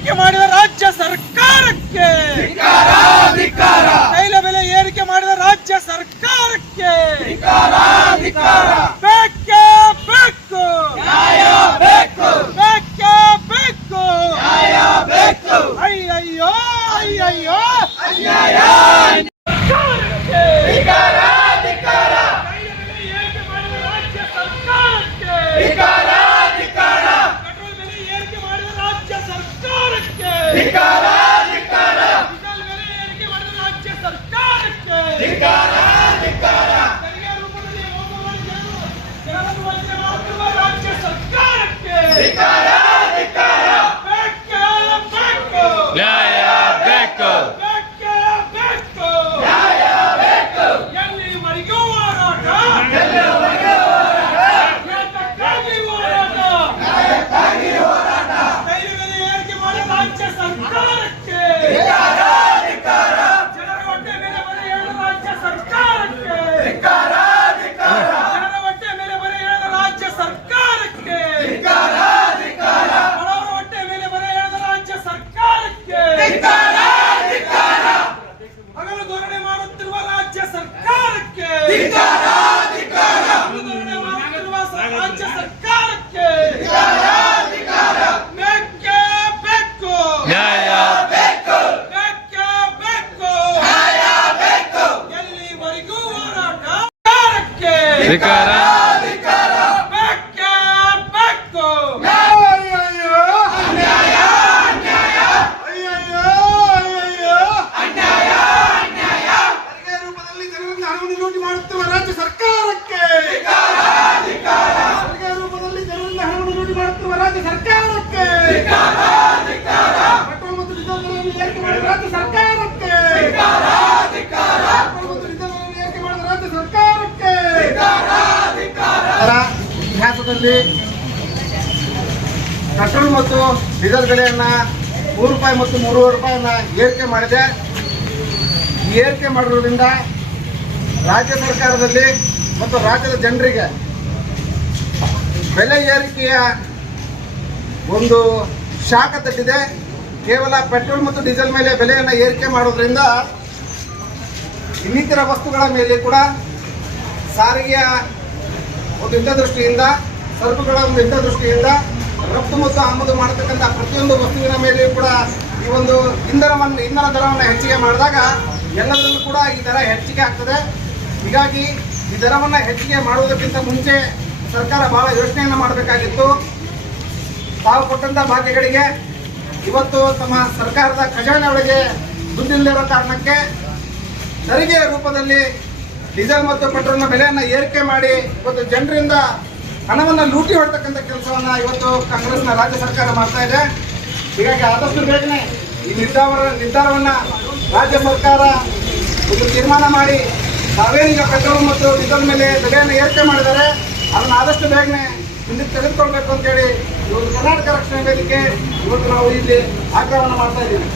ಏರಿಕೆ ಮಾಡಿದ ರಾಜ್ಯ ಸರ್ಕಾರಕ್ಕೆ. ತೈಲ ಬೆಲೆ ಏರಿಕೆ ಮಾಡಿದ ರಾಜ್ಯ ಸರ್ಕಾರಕ್ಕೆ ಬೇಕೇ ಬೇಕು ಬೇಕೇ ಬೇಕು ಅಯ್ಯಯ್ಯೋ ಅಯ್ಯಯ್ಯೋ ಸರ್ಕಾರಕ್ಕೆ ತೈಲ ಬೆಲೆ ಏರಿಕೆ ಮಾಡಿದ ರಾಜ್ಯ ಸರ್ಕಾರಕ್ಕೆ ಪೆಟ್ರೋಲ್ ಬೆಲೆ ಏರಿಕೆ ಮಾಡಿದ ರಾಜ್ಯ ಸರ್ಕಾರಕ್ಕೆ ಡೀಸೆಲ್ ಬೆಲೆ ಏರಿಕೆ ಮಾಡಿದ ರಾಜ್ಯ ಸರ್ಕಾರಕ್ಕೆ ತೆರಿಗೆ ರೂಪದಲ್ಲಿ ಹೋಗುವವರಿಗೆ ಜನರು- ಜನರನ್ನು ವಂಚನೆ ಮಾಡುತ್ತಿರುವ ರಾಜ್ಯ ಸರ್ಕಾರಕ್ಕೆ ಬೇಕೇ ಬೇಕು. ನ್ಯಾಯ ಬೇಕು ಎಲ್ಲಿವರೆಗೂ ಹೋರಾಟ ಯಾತಕ್ಕಾಗಿ ಹೋರಾಟ ತೈಲ ಬೆಲೆ ಏರಿಕೆ ಮಾಡಿ ರಾಜ್ಯ ಸರ್ಕಾರಕ್ಕೆ ಜನರ ಹೊಟ್ಟೆ ಮೇಲೆ ಬರೆ ಎಳೆದ ರಾಜ್ಯ ಸರ್ಕಾರಕ್ಕೆ ಜನರ ಹೊಟ್ಟೆ ಮೇಲೆ ಬರೆ ಎಳೆದ ರಾಜ್ಯ ಸರ್ಕಾರಕ್ಕೆ ಬಡವರ ಹೊಟ್ಟೆ ಮೇಲೆ ಬರೆ ಎಳೆದ ರಾಜ್ಯ ಸರ್ಕಾರಕ್ಕೆ ಹಗಲು ಧೋರಣೆ ಮಾಡುತ್ತಿರುವ ರಾಜ್ಯ ಸರ್ಕಾರಕ್ಕೆ ಹಗಲು ಧೋರಣೆ ಮಾಡುತ್ತಿರುವ ಸ- ರಾಜ್ಯ ಸರ್ಕಾರಕ್ಕೆ ಬೇಕೇ ಬೇಕು ನ್ಯಾಯ ಬೇಕೇ ಬೇಕು ಎಲ್ಲಿವರೆಗೂ ಹೋರಾಟ ಸರ್ಕಾರಕ್ಕೆ ಧಿಕಾರ ಬೇಕೇ ಬೇಕು ತೆರಿಗೆ ರೂಪದಲ್ಲಿ ಜನರಿಂದ ಹಣವನ್ನು ಲೂಟಿ ಮಾಡುತ್ತಿರುವ ರಾಜ್ಯ ಸರ್ಕಾರಕ್ಕೆ ತೆರಿಗೆ ರೂಪದಲ್ಲಿ ಜನರಿಂದ ಹಣವನ್ನು ಲೂಟಿ ಮಾಡುತ್ತಿರುವ ರಾಜ್ಯ ಸರ್ಕಾರಕ್ಕೆ ಪೆಟ್ರೋಲ್ ಮತ್ತು ಡೀಸೆಲ್ ದರವನ್ನು ಏರಿಕೆ ಮಾಡಿದ ರಾಜ್ಯ ಸರ್ಕಾರಕ್ಕೆ. ರಾಜ್ಯ ಸರ್ಕಾರಕ್ಕೆ ಇತಿಹಾಸದಲ್ಲಿ ಪೆಟ್ರೋಲ್ ಮತ್ತು ಡೀಸೆಲ್ ಬೆಲೆಯನ್ನ ಮೂರು ರೂಪಾಯಿ ಮತ್ತು ಮೂರುವರೆ ರೂಪಾಯಿಯನ್ನ ಏರಿಕೆ ಮಾಡಿದೆ. ಈ ಏರಿಕೆ ಮಾಡಿರೋದ್ರಿಂದ ರಾಜ್ಯ ಸರ್ಕಾರದಲ್ಲಿ ಮತ್ತು ರಾಜ್ಯದ ಜನರಿಗೆ ಬೆಲೆ ಏರಿಕೆಯ ಒಂದು ಶಾಖ ತಟ್ಟಿದೆ ಕೇವಲ ಪೆಟ್ರೋಲ್ ಮತ್ತು ಡೀಸೆಲ್ ಮೇಲೆ ಬೆಲೆಯನ್ನು ಏರಿಕೆ ಮಾಡೋದ್ರಿಂದ ಇನ್ನಿತರ ವಸ್ತುಗಳ ಮೇಲೆ ಕೂಡ ಸಾರಿಗೆಯ ಒಂದು ಹಿತದೃಷ್ಟಿಯಿಂದ ಸರಕುಗಳ ಒಂದು ಹಿತದೃಷ್ಟಿಯಿಂದ ರಫ್ತು ಮತ್ತು ಆಮದು ಮಾಡತಕ್ಕಂಥ ಪ್ರತಿಯೊಂದು ವಸ್ತುವಿನ ಮೇಲೆ ಕೂಡ ಈ ಒಂದು ಇಂಧನವನ್ನು, ಇಂಧನ ದರವನ್ನು ಹೆಚ್ಚಿಗೆ ಮಾಡಿದಾಗ ಎಲ್ಲದರಲ್ಲೂ ಕೂಡ ಈ ದರ ಹೆಚ್ಚಿಗೆ ಆಗ್ತದೆ. ಹೀಗಾಗಿ ಈ ದರವನ್ನು ಹೆಚ್ಚಿಗೆ ಮಾಡುವುದಕ್ಕಿಂತ ಮುಂಚೆ ಸರ್ಕಾರ ಬಹಳ ಯೋಚನೆಯನ್ನು ಮಾಡಬೇಕಾಗಿತ್ತು. ತಾವು ಕೊಟ್ಟಂಥ ಭಾಗ್ಯಗಳಿಗೆ ಇವತ್ತು ತಮ್ಮ ಸರ್ಕಾರದ ಖಜಾನೆ ಒಳಗೆ ದುಡ್ಡಿಲ್ಲದಿರೋ ಕಾರಣಕ್ಕೆ ತೆರಿಗೆ ರೂಪದಲ್ಲಿ ಡೀಸೆಲ್ ಮತ್ತು ಪೆಟ್ರೋಲ್ನ ಬೆಲೆಯನ್ನು ಏರಿಕೆ ಮಾಡಿ ಇವತ್ತು ಜನರಿಂದ ಹಣವನ್ನು ಲೂಟಿ ಹೊಡ್ತಕ್ಕಂಥ ಕೆಲಸವನ್ನ ಇವತ್ತು ಕಾಂಗ್ರೆಸ್ನ ರಾಜ್ಯ ಸರ್ಕಾರ ಮಾಡ್ತಾ ಇದೆ. ಹೀಗಾಗಿ ಆದಷ್ಟು ಬೇಗನೆ ಈ ನಿರ್ಧಾರ ನಿರ್ಧಾರವನ್ನ ರಾಜ್ಯ ಸರ್ಕಾರ ಒಂದು ತೀರ್ಮಾನ ಮಾಡಿ ತಾವೇನೀಗ ಪೆಟ್ರೋಲ್ ಮತ್ತು ಡೀಸೆಲ್ ಮೇಲೆ ಬೆಲೆಯನ್ನು ಏರಿಕೆ ಮಾಡಿದರೆ, ಅದನ್ನು ಆದಷ್ಟು ಬೇಗನೆ ಹಿಂದಕ್ಕೆ ತೆಗೆದುಕೊಳ್ಬೇಕು ಅಂತೇಳಿ ಇವತ್ತು ಕರ್ನಾಟಕ ರಕ್ಷಣಾ ವೇದಿಕೆ ಇವತ್ತು ನಾವು ಇಲ್ಲಿ ಆಗ್ರಹವನ್ನು ಮಾಡ್ತಾ ಇದ್ದೀವಿ.